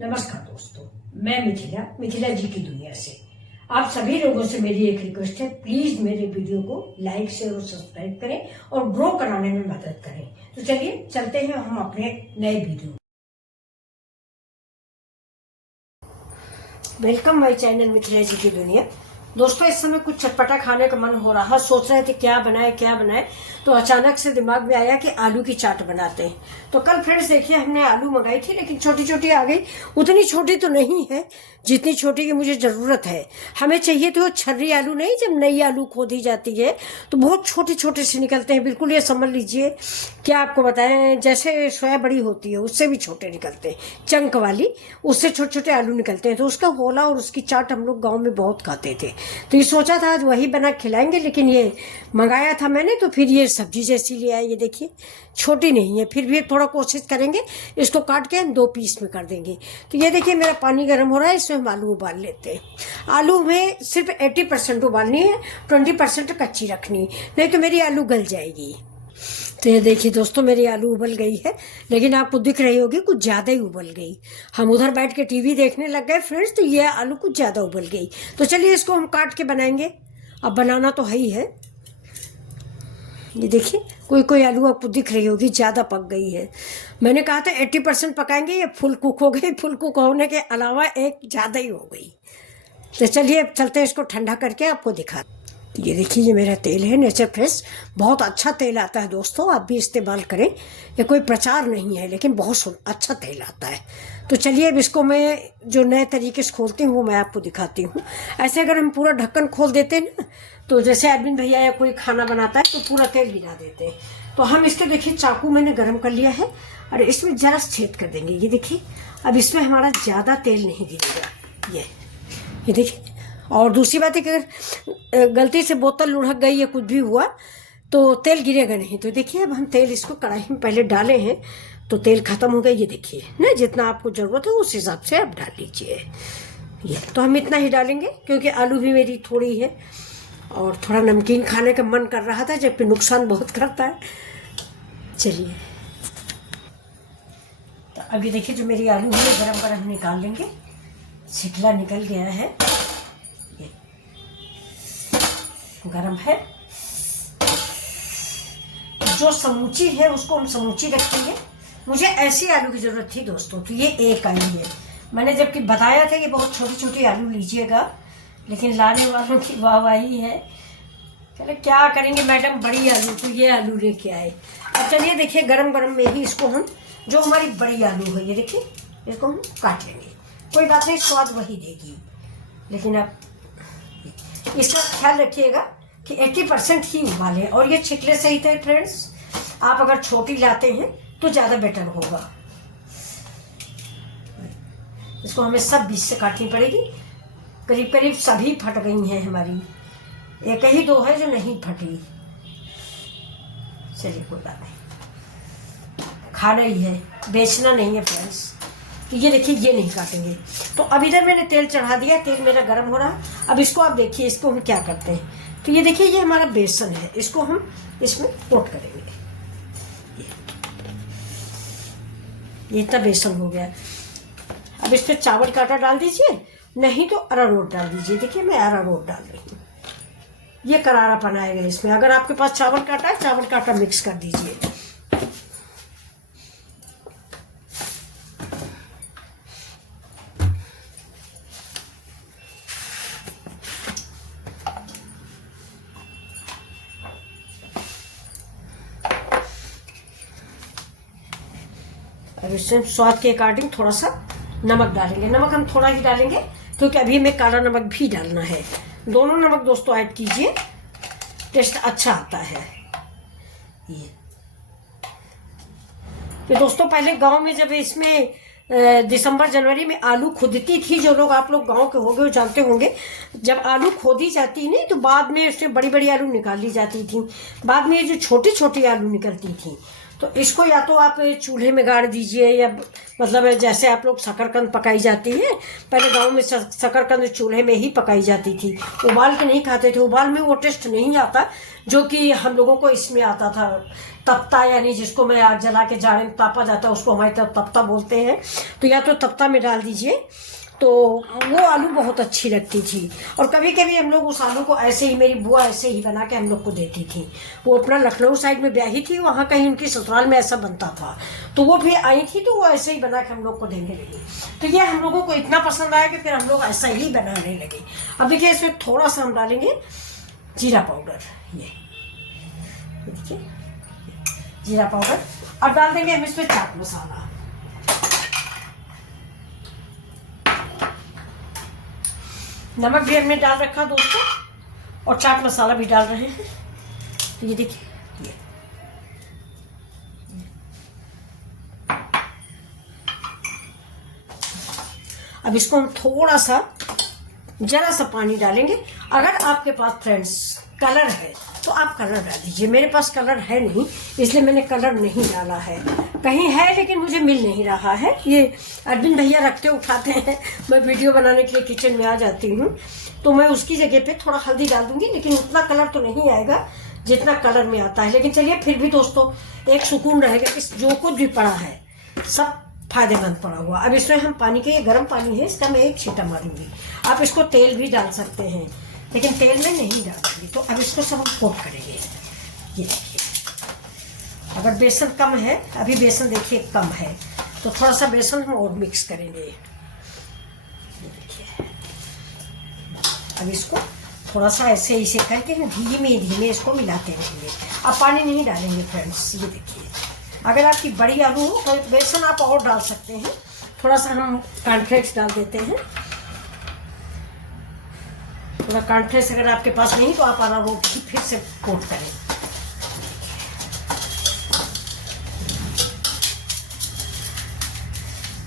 नमस्कार दोस्तों, मैं मिथिला जी की दुनिया से आप सभी लोगों से मेरी एक रिक्वेस्ट है, प्लीज मेरे वीडियो को लाइक शेयर और सब्सक्राइब करें और ग्रो कराने में मदद करें। तो चलिए चलते हैं हम अपने नए video. Welcome my channel Mithila ji की दुनिया। दोस्तों, इस समय कुछ चटपटा खाने का मन हो रहा, सोच रहे थे क्या बनाए, तो अचानक से दिमाग में आया कि आलू की चाट बनाते हैं। तो कल फ्रेंड्स देखिए, हमने आलू मंगाई थी, लेकिन छोटी छोटी आ गई। उतनी छोटी तो नहीं है जितनी छोटी की मुझे ज़रूरत है। हमें चाहिए तो छर्री आलू नहीं, जब नई आलू खोदी जाती है तो बहुत छोटे छोटे से निकलते हैं। बिल्कुल ये समझ लीजिए, क्या आपको बताएं, जैसे सोया बड़ी होती है उससे भी छोटे निकलते हैं, चंक वाली, उससे छोटे छोटे आलू निकलते हैं। तो उसका होला और उसकी चाट हम लोग गाँव में बहुत खाते थे, तो ये सोचा था आज वही बना खिलाएंगे। लेकिन ये मंगाया था मैंने, तो फिर ये सब्जी जैसी ले आए। ये देखिए छोटी नहीं है, फिर भी थोड़ा कोशिश करेंगे, इसको काट के हम 2 पीस में कर देंगे। तो ये देखिए मेरा पानी गर्म हो रहा है, इसमें हम आलू उबाल लेते हैं। आलू में सिर्फ 80% उबालनी है, 20% कच्ची रखनी, नहीं तो मेरी आलू गल जाएगी। तो ये देखिए दोस्तों, मेरी आलू उबल गई है, लेकिन आपको दिख रही होगी कुछ ज़्यादा ही उबल गई। हम उधर बैठ के टीवी देखने लग गए फ्रेंड्स, तो ये आलू कुछ ज़्यादा उबल गई। तो चलिए इसको हम काट के बनाएंगे। अब बनाना तो है ही है। ये देखिए कोई कोई आलू आपको दिख रही होगी ज़्यादा पक गई है। मैंने कहा था 80% पकाएंगे, ये फुल कुक हो गई। फुल कुक होने के अलावा एक ज़्यादा ही हो गई। तो चलिए अब चलते हैं, इसको ठंडा करके आपको दिखा। ये देखिए, ये मेरा तेल है नेचर फ्रेश, बहुत अच्छा तेल आता है दोस्तों, आप भी इस्तेमाल करें। ये कोई प्रचार नहीं है, लेकिन बहुत अच्छा तेल आता है। तो चलिए अब इसको मैं जो नए तरीके से खोलती हूँ वो मैं आपको दिखाती हूँ। ऐसे अगर हम पूरा ढक्कन खोल देते हैं ना, तो जैसे अरविंद भैया या कोई खाना बनाता है तो पूरा तेल गिरा देते हैं। तो हम इसके देखिए चाकू मैंने गर्म कर लिया है और इसमें जरा छेद कर देंगे। ये देखिए अब इसमें हमारा ज़्यादा तेल नहीं गिरेगा। ये देखिए। और दूसरी बात है कि अगर गलती से बोतल लुढ़क गई या कुछ भी हुआ तो तेल गिरेगा नहीं। तो देखिए अब हम तेल इसको कढ़ाई में पहले डाले हैं, तो तेल खत्म हो गया। ये देखिए ना, जितना आपको ज़रूरत है उस हिसाब से आप डाल लीजिए। ये तो हम इतना ही डालेंगे, क्योंकि आलू भी मेरी थोड़ी है और थोड़ा नमकीन खाने का मन कर रहा था, जबकि नुकसान बहुत करता है। चलिए तो अभी देखिए, जो मेरी आलू है गरम गरम निकाल लेंगे। छिकला निकल गया है, गरम है। जो समूची है उसको हम समूची रखेंगे। मुझे ऐसी आलू की ज़रूरत थी दोस्तों, तो ये एक आई है। मैंने जबकि बताया था कि बहुत छोटी छोटी आलू लीजिएगा, लेकिन लाने वालों की वाहवाही है। चले क्या करेंगे मैडम, बड़ी आलू, तो ये आलू लेके आए। अब चलिए देखिए, गरम गरम में ही इसको हम, जो हमारी बड़ी आलू है, ये देखिए इसको हम काट लेंगे। कोई बात नहीं, स्वाद वही देगी, लेकिन अब इसका ख्याल रखिएगा कि 80% ही उबालें। और ये छिकले सहित है फ्रेंड्स, आप अगर छोटी लाते हैं तो ज़्यादा बेटर होगा। इसको हमें सब बीच से काटनी पड़ेगी। करीब करीब सभी फट गई हैं हमारी, एक ही 2 है जो नहीं फटी। चलिए कोई बात नहीं, खाना ही है, बेचना नहीं है फ्रेंड्स। तो ये देखिए, ये नहीं काटेंगे। तो अब इधर मैंने तेल चढ़ा दिया, तेल मेरा गर्म हो रहा है। अब इसको आप देखिए, इसको हम क्या करते हैं। तो ये देखिए, ये हमारा बेसन है, इसको हम इसमें कोट करेंगे। ये इतना बेसन हो गया। अब इस पर चावल का आटा डाल दीजिए, नहीं तो अरारोट डाल दीजिए। देखिए मैं अरारोट डाल रही हूँ, ये करारापन आएगा इसमें। अगर आपके पास चावल का आटा है, चावल का आटा मिक्स कर दीजिए। अब इसमें स्वाद के अकॉर्डिंग थोड़ा सा नमक डालेंगे। नमक हम थोड़ा ही डालेंगे, क्योंकि अभी हमें काला नमक भी डालना है। दोनों नमक दोस्तों ऐड कीजिए, टेस्ट अच्छा आता है। ये दोस्तों पहले गांव में जब इसमें दिसंबर जनवरी में आलू खुदती थी, जो लोग आप लोग गांव के होंगे वो जानते होंगे, जब आलू खोदी जाती नहीं तो बाद में उससे बड़ी बड़ी आलू निकाल ली जाती थी। बाद में ये जो छोटी छोटी आलू निकलती थी, तो इसको या तो आप चूल्हे में गाड़ दीजिए, या मतलब जैसे आप लोग शकरकंद पकाई जाती है, पहले गांव में शकरकंद चूल्हे में ही पकाई जाती थी, उबाल के नहीं खाते थे। उबाल में वो टेस्ट नहीं आता जो कि हम लोगों को इसमें आता था। तप्ता, यानी जिसको मैं आग जला के जाड़े में तापा जाता है, उसको हमारी तरफ तप्ता बोलते हैं। तो या तो तप्ता में डाल दीजिए, तो वो आलू बहुत अच्छी लगती थी। और कभी कभी हम लोग उस आलू को ऐसे ही, मेरी बुआ ऐसे ही बना के हम लोग को देती थी। वो अपना लखनऊ साइड में ब्याही थी, वहाँ कहीं उनकी ससुराल में ऐसा बनता था, तो वो भी आई थी, तो वो ऐसे ही बना के हम लोग को देने लगी। तो ये हम लोगों को इतना पसंद आया कि फिर हम लोग ऐसा ही बनाने लगे। अब देखिए इसमें थोड़ा सा हम डालेंगे जीरा पाउडर, ये देखिए जीरा पाउडर। अब डाल देंगे हम इसमें चाट मसाला, नमक भी हमने डाल रखा दोस्तों, और चाट मसाला भी डाल रहे हैं। तो ये देखिए, ये अब इसको हम थोड़ा सा, जरा सा पानी डालेंगे। अगर आपके पास फ्रेंड्स कलर है तो आप कलर डाल दीजिए। मेरे पास कलर है नहीं, इसलिए मैंने कलर नहीं डाला है। कहीं है लेकिन मुझे मिल नहीं रहा है। ये अरविंद भैया रखते उठाते हैं, मैं वीडियो बनाने के लिए किचन में आ जाती हूँ, तो मैं उसकी जगह पे थोड़ा हल्दी डाल दूंगी, लेकिन उतना कलर तो नहीं आएगा जितना कलर में आता है। लेकिन चलिए फिर भी दोस्तों एक सुकून रहेगा कि जो कुछ भी पड़ा है सब फायदेमंद पड़ा हुआ। अब इसमें हम पानी के, गर्म पानी है, इसका मैं एक छींटा मारूंगी। आप इसको तेल भी डाल सकते हैं, लेकिन तेल में नहीं डालेंगे। तो अब इसको सब हम कोट करेंगे। ये देखिए, अगर बेसन कम है, अभी बेसन देखिए कम है, तो थोड़ा सा बेसन हम और मिक्स करेंगे। ये देखिए, अब इसको थोड़ा सा ऐसे इसे करके धीमे धीमे इसको मिलाते रहेंगे। अब पानी नहीं डालेंगे फ्रेंड्स। ये देखिए, अगर आपकी बड़ी आलू हो तो बेसन आप और डाल सकते हैं। थोड़ा सा हम कॉर्नफ्लेक्स डाल देते हैं, थोड़ा कॉर्नफ्लेक्स अगर आपके पास नहीं तो आप अरारोट की फिर से कोट करें।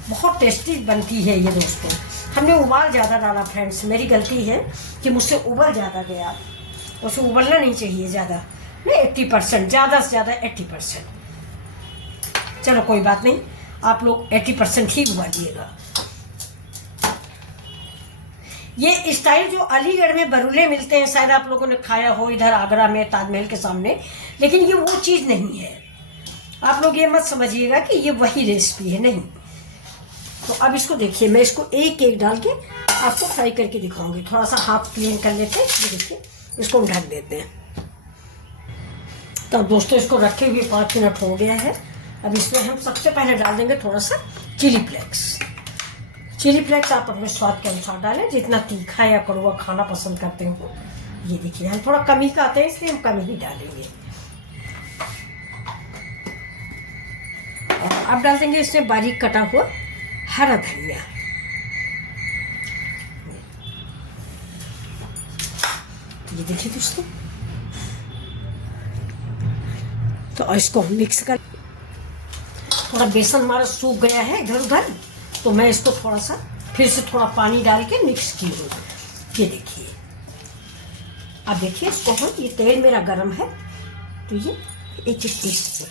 बहुत टेस्टी बनती है ये दोस्तों। हमने उबाल ज़्यादा डाला फ्रेंड्स, मेरी गलती है कि मुझसे उबल ज़्यादा गया। उसे उबलना नहीं चाहिए ज़्यादा, नहीं 80%, ज़्यादा से ज़्यादा 80%। चलो कोई बात नहीं, आप लोग 80% ही उबालिएगा। ये स्टाइल जो अलीगढ़ में बरूले मिलते हैं, शायद आप लोगों ने खाया हो इधर आगरा में ताजमहल के सामने, लेकिन ये वो चीज़ नहीं है। आप लोग ये मत समझिएगा कि ये वही रेसिपी है, नहीं। तो अब इसको देखिए, मैं इसको एक एक डाल के आपको फ्राई करके दिखाऊंगी। थोड़ा सा हाथ क्लीन कर लेते हैं। ये देखिए, इसको हम ढक देते हैं। तो दोस्तों इसको रखे हुए 5 मिनट हो गया है। अब इसमें हम सबसे पहले डाल देंगे थोड़ा सा चिली फ्लेक्स। चिली फ्लेक्स आप अपने स्वाद के अनुसार डालें, जितना तीखा या कड़वा खाना पसंद करते हो। ये देखिए, हम थोड़ा कम ही खाते हैं, इसलिए हम कम ही डालेंगे। और अब डाल देंगे इसमें बारीक कटा हुआ हरा धनिया। ये देखिए दोस्तों, तो इसको हम मिक्स कर, थोड़ा बेसन हमारा सूख गया है इधर उधर, तो मैं इसको थोड़ा सा फिर से थोड़ा पानी डाल के मिक्स की हूँ। ये देखिए, अब देखिए इसको हम, ये तेल मेरा गरम है, तो ये एक पीस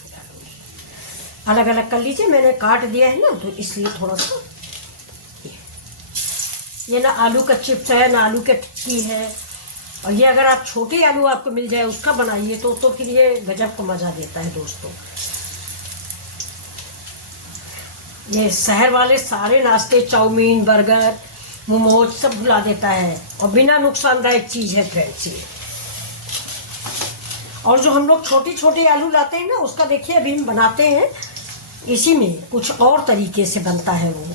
अलग अलग कर लीजिए। मैंने काट दिया है ना, तो इसलिए थोड़ा सा ये ना आलू का चिप्स है ना आलू का टिक्की है। और ये अगर आप छोटी आलू आपको मिल जाए उसका बनाइए तो फिर ये गजब को मज़ा देता है दोस्तों। ये शहर वाले सारे नाश्ते, चाउमीन, बर्गर, मोमोज सब भुला देता है, और बिना नुकसानदायक चीज़ है फ्रेंड्स ये। और जो हम लोग छोटी छोटी आलू लाते हैं ना, उसका देखिए अभी हम बनाते हैं इसी में, कुछ और तरीके से बनता है वो।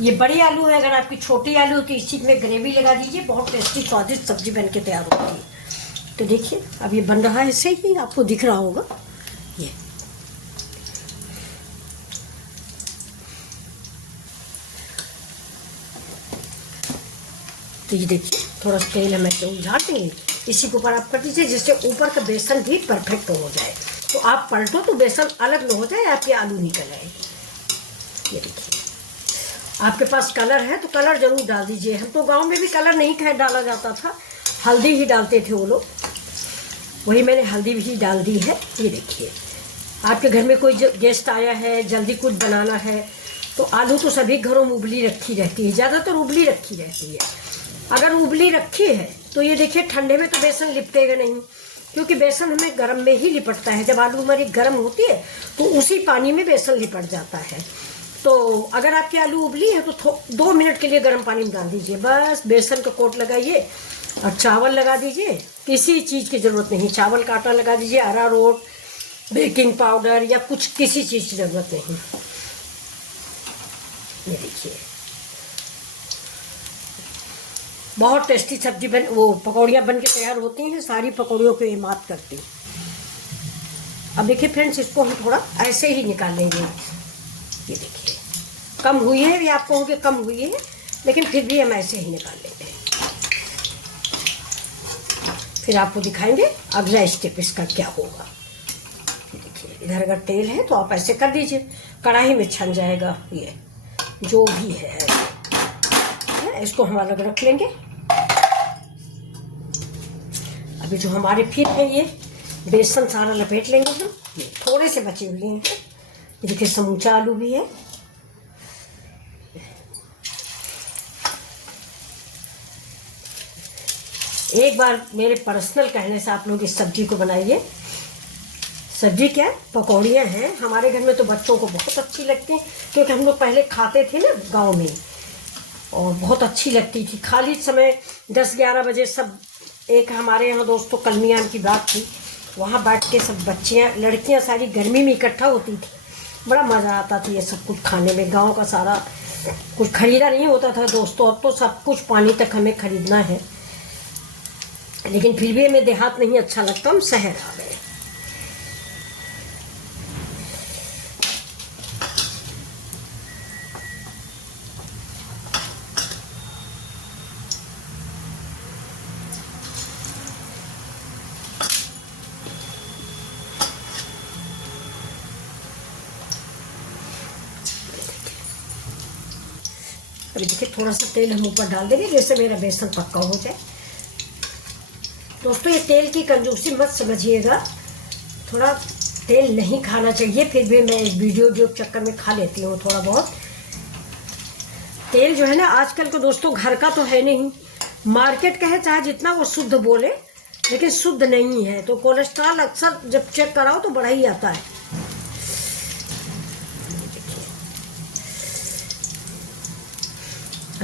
ये बड़ी आलू है, अगर आपकी छोटी आलू तो इसी में ग्रेवी लगा दीजिए, बहुत टेस्टी स्वादिष्ट सब्जी बन के तैयार होती है। तो देखिए अब ये बन रहा है, ऐसे ही आपको दिख रहा होगा ये। तो ये देखिए, थोड़ा तेल हमें उझाल देंगे, इसी के ऊपर आप कर दीजिए, जिससे ऊपर का बेसन भी परफेक्ट हो जाए। तो आप पलटो तो बेसन अलग न हो जाए, आपके आलू निकल आए। ये देखिए, आपके पास कलर है तो कलर जरूर डाल दीजिए। हम तो गांव में भी कलर नहीं डाला जाता था, हल्दी ही डालते थे वो लोग, वही मैंने हल्दी भी डाल दी है। ये देखिए, आपके घर में कोई गेस्ट आया है, जल्दी कुछ बनाना है, तो आलू तो सभी घरों में उबली रखी रहती है, ज़्यादातर उबली रखी रहती है। अगर उबली रखी है तो ये देखिए ठंडे में तो बेसन लिपटेगा नहीं, क्योंकि बेसन हमें गर्म में ही लिपटता है। जब आलू हमारी गर्म होती है तो उसी पानी में बेसन लिपट जाता है। तो अगर आपकी आलू उबली है तो 2 मिनट के लिए गर्म पानी में डाल दीजिए, बस बेसन का कोट लगाइए और चावल लगा दीजिए। किसी चीज़ की ज़रूरत नहीं, चावल का आटा लगा दीजिए, अरारोट, बेकिंग पाउडर या कुछ किसी चीज़ की ज़रूरत नहीं। ये देखिए, बहुत टेस्टी सब्जी वो पकौड़ियाँ बन के तैयार होती हैं। सारी पकौड़ियों को ये मात करती। अब देखिए फ्रेंड्स, इसको हम थोड़ा ऐसे ही निकाल लेंगे। ये देखिए, कम हुई है, ये आप कहोगे कम हुई है, लेकिन फिर भी हम ऐसे ही निकाल लेंगे। फिर आपको दिखाएंगे अगला स्टेप इसका क्या होगा। देखिए, इधर अगर तेल है तो आप ऐसे कर दीजिए, कढ़ाई में छन जाएगा। ये जो भी है इसको हम अलग रख लेंगे। अभी जो हमारे फिर है ये बेसन सारा लपेट लेंगे हम। थोड़े से बचे हुए हैं, ये देखिए समूचा आलू भी है। एक बार मेरे पर्सनल कहने से आप लोग इस सब्जी को बनाइए। सब्जी क्या, पकौड़ियाँ हैं। हमारे घर में तो बच्चों को बहुत अच्छी लगती हैं, क्योंकि हम लोग पहले खाते थे ना गांव में, और बहुत अच्छी लगती थी। खाली समय 10-11 बजे सब, एक हमारे यहाँ दोस्तों कलमियान की बात थी, वहाँ बैठ के सब बच्चियाँ लड़कियाँ सारी गर्मी में इकट्ठा होती थी। बड़ा मज़ा आता था ये सब कुछ खाने में। गांव का सारा कुछ खरीदा नहीं होता था दोस्तों, अब तो सब कुछ पानी तक हमें खरीदना है। लेकिन फिर भी हमें देहात नहीं अच्छा लगता, हम शहर आ गए। अभी देखिए, थोड़ा सा तेल हम ऊपर डाल देंगे, जैसे मेरा बेसन पक्का हो जाए। दोस्तों, ये तेल की कंजूसी मत समझिएगा, थोड़ा तेल नहीं खाना चाहिए, फिर भी मैं वीडियो जो चक्कर में खा लेती हूँ थोड़ा बहुत। तेल जो है ना आजकल को दोस्तों घर का तो है नहीं, मार्केट का है, चाहे जितना वो शुद्ध बोले, लेकिन शुद्ध नहीं है। तो कोलेस्ट्रॉल अक्सर जब चेक कराओ तो बड़ा ही आता है।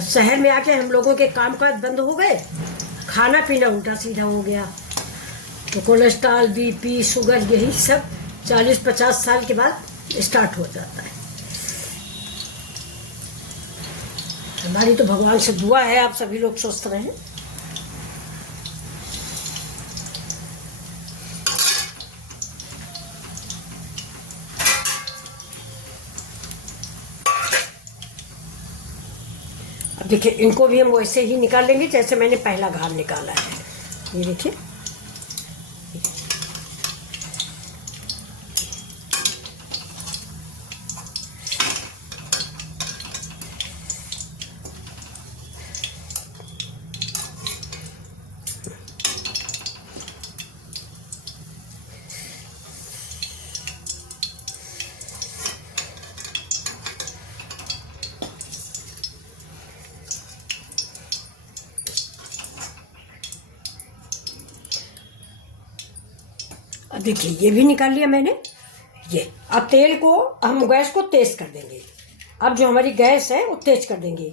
शहर में आके हम लोगों के काम काज बंद हो गए, खाना पीना उल्टा सीधा हो गया, तो कोलेस्ट्रॉल, बीपी, शुगर, यही सब 40-50 साल के बाद स्टार्ट हो जाता है। हमारी तो भगवान से दुआ है आप सभी लोग स्वस्थ रहें। अब देखिए, इनको भी हम वैसे ही निकाल लेंगे जैसे मैंने पहला घाल निकाला है। ये देखिए, अब देखिए ये भी निकाल लिया मैंने। ये अब तेल को हम गैस को तेज कर देंगे। अब जो हमारी गैस है वो तेज कर देंगे,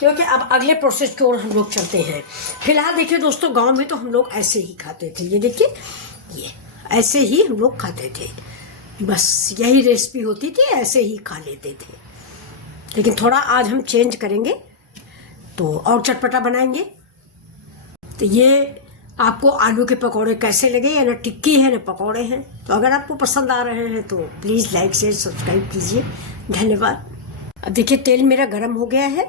क्योंकि अब अगले प्रोसेस की ओर हम लोग चलते हैं। फिलहाल देखिए दोस्तों, गांव में तो हम लोग ऐसे ही खाते थे। ये देखिए, ये ऐसे ही हम लोग खाते थे, बस यही रेसिपी होती थी, ऐसे ही खा लेते थे। लेकिन थोड़ा आज हम चेंज करेंगे तो और चटपटा बनाएंगे। तो ये आपको आलू के पकौड़े कैसे लगे, या ना टिक्की है ना पकौड़े हैं। तो अगर आपको पसंद आ रहे हैं तो प्लीज़ लाइक शेयर सब्सक्राइब कीजिए। धन्यवाद। अब देखिए, तेल मेरा गर्म हो गया है।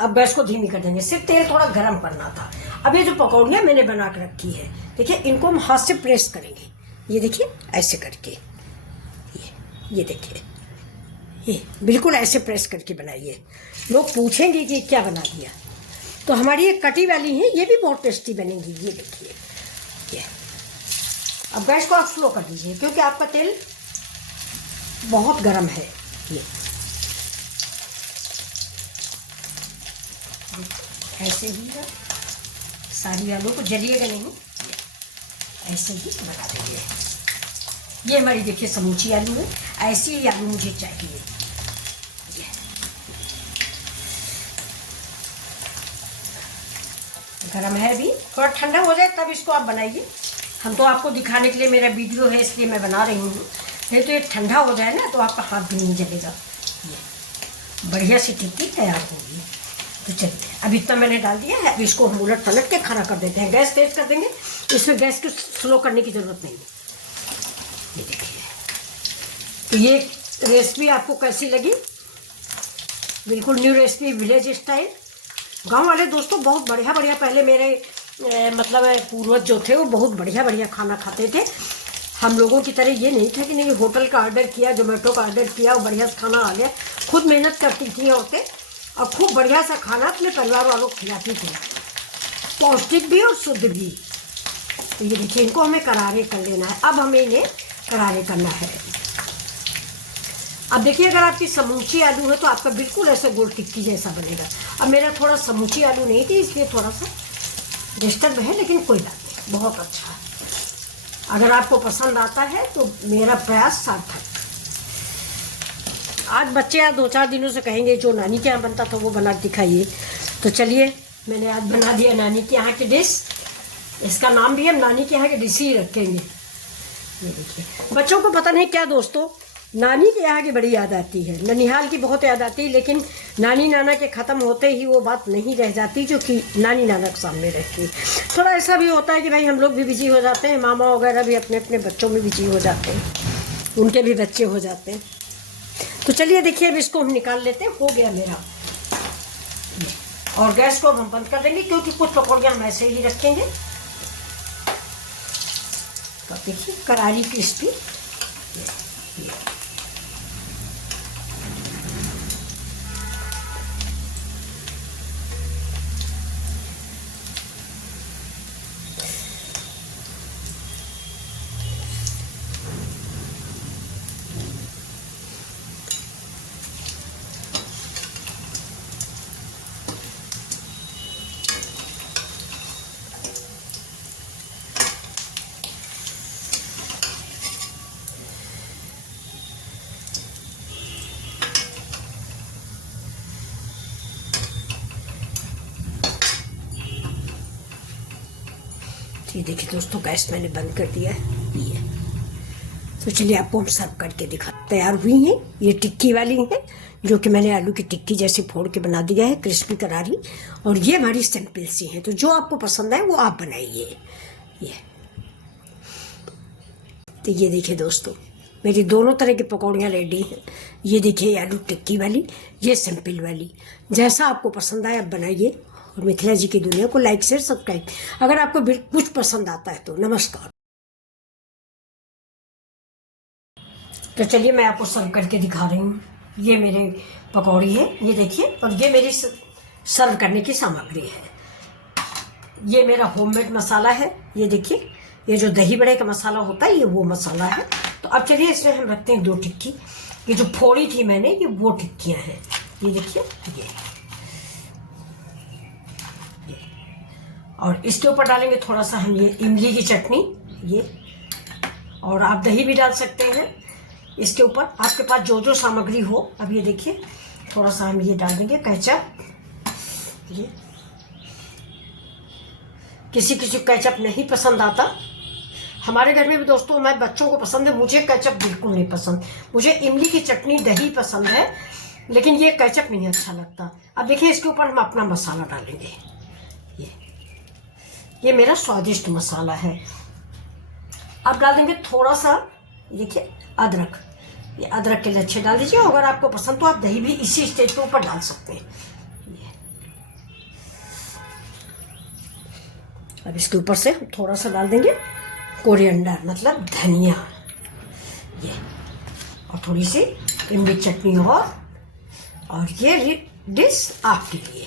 अब गैस को धीमी कर देंगे, सिर्फ तेल थोड़ा गर्म करना था। अब ये जो पकौड़ियाँ मैंने बना के रखी है, देखिए इनको हम हाथ से प्रेस करेंगे। ये देखिए ऐसे करके, ये देखिए, ये बिल्कुल ऐसे प्रेस करके बनाइए। लोग पूछेंगे कि क्या बना दिया। तो हमारी ये कटी वाली है, ये भी बहुत टेस्टी बनेगी। ये देखिए, ये अब गैस को आप स्लो कर दीजिए क्योंकि आपका तेल बहुत गर्म है। ये ऐसे ही है, सारी आलू को जलिएगा नहीं, ऐसे ही बना देंगे। ये हमारी देखिए समूची आलू है, ऐसी ही आलू मुझे चाहिए। गरम है अभी, थोड़ा ठंडा हो जाए तब इसको आप बनाइए। हम तो आपको दिखाने के लिए मेरा वीडियो है इसलिए मैं बना रही हूँ, नहीं तो ये ठंडा हो जाए ना तो आपका हाथ भी नहीं जलेगा। ये बढ़िया सी टिक्की तैयार होगी। तो चलिए अब इतना मैंने डाल दिया है, अब इसको हम उलट पलट के खाना कर देते हैं। गैस तेज कर देंगे, इसमें गैस को स्लो करने की ज़रूरत नहीं है। ये देखिए, तो ये रेसिपी आपको कैसी लगी? बिल्कुल न्यू रेसिपी, विलेज स्टाइल। गांव वाले दोस्तों बहुत बढ़िया बढ़िया, पहले मेरे मतलब पूर्वज जो थे वो बहुत बढ़िया बढ़िया खाना खाते थे। हम लोगों की तरह ये नहीं था कि नहीं होटल का ऑर्डर किया, जोमेटो का ऑर्डर किया और बढ़िया सा खाना आ गया। खुद मेहनत करती थी औरतें और खूब बढ़िया सा खाना अपने परिवार वालों को खिलाती थी, पौष्टिक भी और शुद्ध भी। तो ये देखिए, इनको हमें करारे कर लेना है। अब हमें इन्हें करारे करना है। अब देखिए, अगर आपकी समूची आलू है तो आपका बिल्कुल ऐसा गोल टिक्की जैसा बनेगा। अब मेरा थोड़ा समूची आलू नहीं थी इसलिए थोड़ा सा डिस्टर्ब है, लेकिन कोई बात नहीं, बहुत अच्छा है। अगर आपको पसंद आता है तो मेरा प्रयास सार्थक। आज बच्चे आज 2-4 दिनों से कहेंगे जो नानी के यहाँ बनता था वो बना दिखाइए। तो चलिए, मैंने आज बना दिया नानी के यहाँ की डिश। इसका नाम भी हम नानी के यहाँ की डिश ही रखेंगे। ये देखिए, बच्चों को पता नहीं क्या दोस्तों, नानी के यहाँ की बड़ी याद आती है, ननिहाल की बहुत याद आती है, लेकिन नानी नाना के ख़त्म होते ही वो बात नहीं रह जाती जो कि नानी नाना के सामने रहती है। थोड़ा ऐसा भी होता है कि भाई हम लोग भी बिजी हो जाते हैं, मामा वगैरह भी अपने अपने बच्चों में बिजी हो जाते हैं, उनके भी बच्चे हो जाते हैं। तो चलिए देखिए, अब इसको हम निकाल लेते हैं। हो गया मेरा, और गैस को अब हम बंद कर देंगे क्योंकि कुछ पकौड़ियाँ हम ऐसे ही रखेंगे। तो देखिए, करारी क्रिस्पी। ये देखिए दोस्तों, गैस मैंने बंद कर दिया है। ये तो चलिए आपको हम सर्व करके दिखा। तैयार हुई हैं ये टिक्की वाली हैं, जो कि मैंने आलू की टिक्की जैसे फोड़ के बना दिया है, क्रिस्पी करारी। और ये हमारी सिंपल सी है, तो जो आपको पसंद है वो आप बनाइए। ये तो ये देखिए दोस्तों, मेरी दोनों तरह की पकौड़ियाँ रेडी हैं। ये देखिए आलू टिक्की वाली, ये सिंपल वाली। जैसा आपको पसंद आए आप बनाइए। और मिथिला जी की दुनिया को लाइक शेयर सब्सक्राइब। अगर आपको कुछ पसंद आता है तो नमस्कार। तो चलिए मैं आपको सर्व करके दिखा रही हूँ। ये मेरे पकौड़ी है, ये देखिए, और ये मेरी सर्व करने की सामग्री है। ये मेरा होममेड मसाला है, ये देखिए, ये जो दही बड़े का मसाला होता है ये वो मसाला है। तो अब चलिए इसमें हम रखते हैं 2 टिक्की। ये जो फोड़ी थी मैंने, ये वो टिक्कियाँ हैं। ये देखिए, ये और इसके ऊपर डालेंगे थोड़ा सा हम ये इमली की चटनी, ये, और आप दही भी डाल सकते हैं इसके ऊपर, आपके पास जो जो सामग्री हो। अब ये देखिए, थोड़ा सा हम ये डाल देंगे केचप। ये किसी किसी को केचप नहीं पसंद आता, हमारे घर में भी दोस्तों, मैं बच्चों को पसंद है, मुझे केचप बिल्कुल नहीं पसंद। मुझे इमली की चटनी दही पसंद है, लेकिन ये केचप नहीं अच्छा लगता। अब देखिए, इसके ऊपर हम अपना मसाला डालेंगे। ये मेरा स्वादिष्ट मसाला है। अब डाल देंगे थोड़ा सा, देखिए, अदरक। ये अदरक के लच्छे डाल दीजिए। अगर आपको पसंद तो आप दही भी इसी स्टेज पे ऊपर डाल सकते हैं। अब इसके ऊपर से हम थोड़ा सा डाल देंगे कोरिएंडर, मतलब धनिया, ये, और थोड़ी सी इमली चटनी और ये डिश आपके लिए।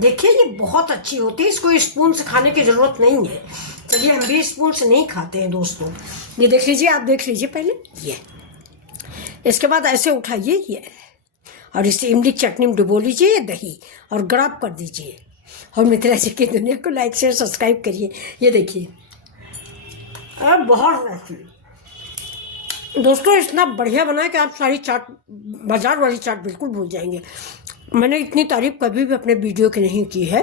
देखिए ये बहुत अच्छी होती है, इसको स्पून से खाने की ज़रूरत नहीं है। चलिए हम भी स्पून से नहीं खाते हैं दोस्तों। ये देख लीजिए, आप देख लीजिए पहले ये। इसके बाद ऐसे उठाइए ये, और इसे इमली की चटनी में डुबो लीजिए दही, और गरम कर दीजिए। और मिथिला जी की दुनिया को लाइक शेयर सब्सक्राइब करिए। ये देखिए, अब बहुत दोस्तों इतना बढ़िया बना है कि आप सारी चाट, बाजार वाली चाट बिल्कुल भूल जाएंगे। मैंने इतनी तारीफ कभी भी अपने वीडियो की नहीं की है।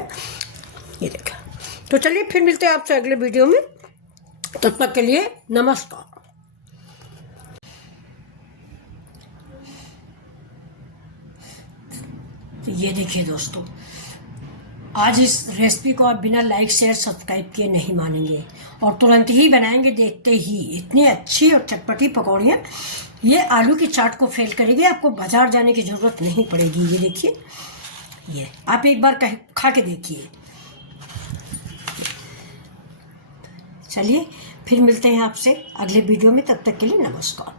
ये देखा। तो चलिए फिर मिलते हैं आपसे अगले वीडियो में, तब तक के लिए नमस्कार। ये देखिए दोस्तों, आज इस रेसिपी को आप बिना लाइक शेयर सब्सक्राइब किए नहीं मानेंगे, और तुरंत ही बनाएंगे देखते ही। इतनी अच्छी और चटपटी पकौड़ियाँ ये आलू की चाट को फेल करेगी, आपको बाजार जाने की ज़रूरत नहीं पड़ेगी। ये देखिए, ये आप एक बार खा के देखिए। चलिए फिर मिलते हैं आपसे अगले वीडियो में, तब तक के लिए नमस्कार।